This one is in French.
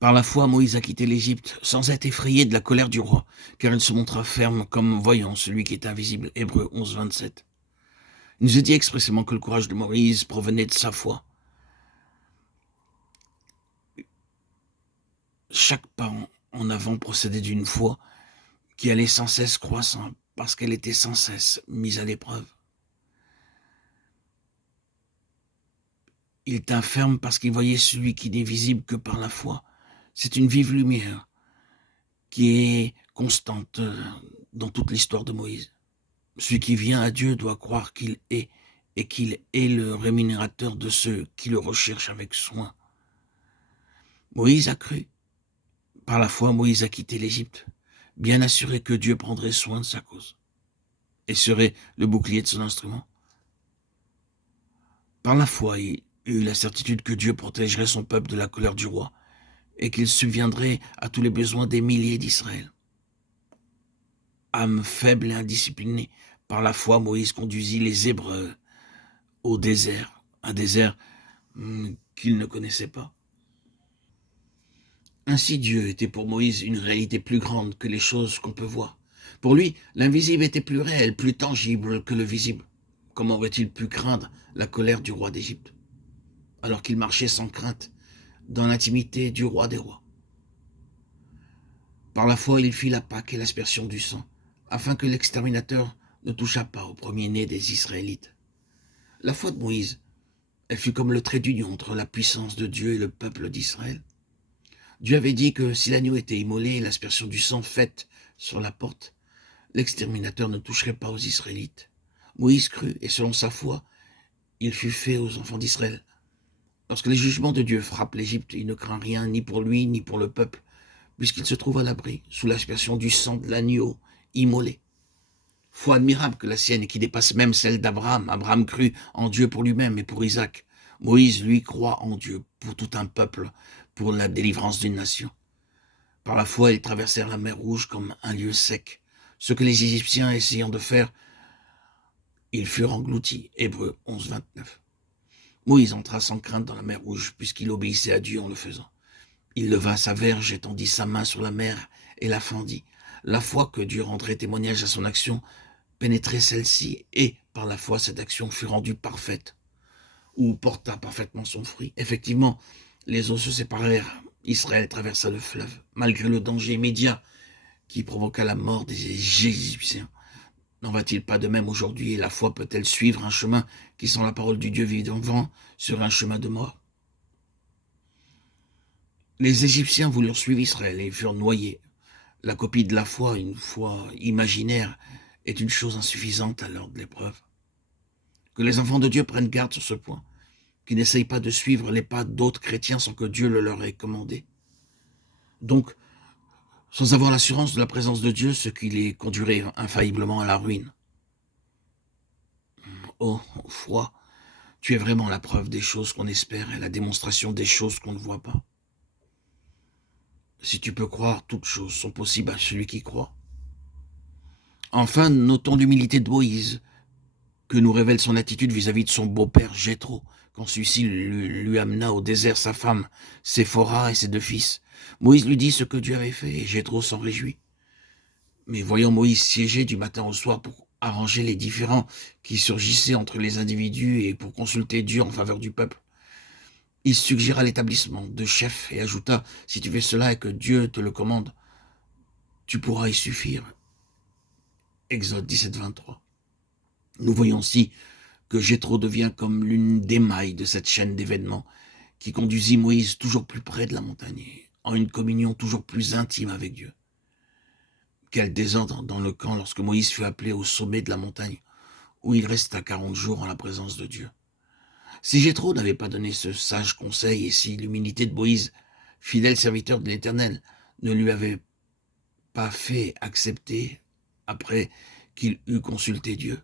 Par la foi, Moïse a quitté l'Égypte sans être effrayé de la colère du roi, car il se montra ferme comme voyant celui qui est invisible. Hébreux 11, 27. Il nous est dit expressément que le courage de Moïse provenait de sa foi. Chaque pas en avant procédait d'une foi qui allait sans cesse croissant, parce qu'elle était sans cesse mise à l'épreuve. Il tint ferme parce qu'il voyait celui qui n'est visible que par la foi. C'est une vive lumière qui est constante dans toute l'histoire de Moïse. Celui qui vient à Dieu doit croire qu'il est et qu'il est le rémunérateur de ceux qui le recherchent avec soin. Moïse a cru. Par la foi, Moïse a quitté l'Égypte, bien assuré que Dieu prendrait soin de sa cause et serait le bouclier de son instrument. Par la foi, il eut la certitude que Dieu protégerait son peuple de la colère du roi et qu'il subviendrait à tous les besoins des milliers d'Israël. Âme faible et indisciplinée, par la foi, Moïse conduisit les Hébreux au désert, un désert qu'ils ne connaissaient pas. Ainsi Dieu était pour Moïse une réalité plus grande que les choses qu'on peut voir. Pour lui, l'invisible était plus réel, plus tangible que le visible. Comment aurait-il pu craindre la colère du roi d'Égypte, alors qu'il marchait sans crainte dans l'intimité du roi des rois? Par la foi, il fit la Pâque et l'aspersion du sang, afin que l'exterminateur ne touchât pas au premier-né des Israélites. La foi de Moïse, elle fut comme le trait d'union entre la puissance de Dieu et le peuple d'Israël. Dieu avait dit que si l'agneau était immolé et l'aspersion du sang faite sur la porte, l'exterminateur ne toucherait pas aux Israélites. Moïse crut, et selon sa foi, il fut fait aux enfants d'Israël. Lorsque les jugements de Dieu frappent l'Égypte, il ne craint rien, ni pour lui, ni pour le peuple, puisqu'il se trouve à l'abri, sous l'aspersion du sang de l'agneau immolé. Foi admirable que la sienne, et qui dépasse même celle d'Abraham. Abraham crut en Dieu pour lui-même et pour Isaac. Moïse, lui, croit en Dieu pour tout un peuple, pour la délivrance d'une nation. Par la foi, ils traversèrent la mer Rouge comme un lieu sec. Ce que les Égyptiens essayant de faire, ils furent engloutis. Hébreux 11, 29. Moïse entra sans crainte dans la mer Rouge, puisqu'il obéissait à Dieu en le faisant. Il leva sa verge, étendit sa main sur la mer et la fendit. La foi que Dieu rendrait témoignage à son action pénétrait celle-ci, et par la foi cette action fut rendue parfaite, ou porta parfaitement son fruit. Effectivement, les eaux se séparèrent. Israël traversa le fleuve, malgré le danger immédiat qui provoqua la mort des Égyptiens. N'en va-t-il pas de même aujourd'hui, et la foi peut-elle suivre un chemin qui, sans la parole du Dieu vivant, serait un chemin de mort? Les Égyptiens voulurent suivre Israël et furent noyés. La copie de la foi, une foi imaginaire, est une chose insuffisante à l'heure de l'épreuve. Que les enfants de Dieu prennent garde sur ce point, qu'ils n'essayent pas de suivre les pas d'autres chrétiens sans que Dieu le leur ait commandé. Donc, sans avoir l'assurance de la présence de Dieu, ce qui les conduirait infailliblement à la ruine. Oh, foi, tu es vraiment la preuve des choses qu'on espère et la démonstration des choses qu'on ne voit pas. Si tu peux croire, toutes choses sont possibles à celui qui croit. Enfin, notons l'humilité de Moïse, que nous révèle son attitude vis-à-vis de son beau-père Jéthro, quand celui-ci lui amena au désert sa femme, Séphora et ses deux fils. Moïse lui dit ce que Dieu avait fait, et Jéthro s'en réjouit. Mais voyant Moïse siéger du matin au soir pour arranger les différends qui surgissaient entre les individus et pour consulter Dieu en faveur du peuple, il suggéra l'établissement de chefs et ajouta, si tu fais cela et que Dieu te le commande, tu pourras y suffire. Exode 17, 23. Nous voyons aussi que Jéthro devient comme l'une des mailles de cette chaîne d'événements qui conduisit Moïse toujours plus près de la montagne, en une communion toujours plus intime avec Dieu. Quel désordre dans le camp lorsque Moïse fut appelé au sommet de la montagne, où il resta 40 jours en la présence de Dieu. Si Jéthro n'avait pas donné ce sage conseil, et si l'humilité de Moïse, fidèle serviteur de l'Éternel, ne lui avait pas fait accepter, après qu'il eut consulté Dieu,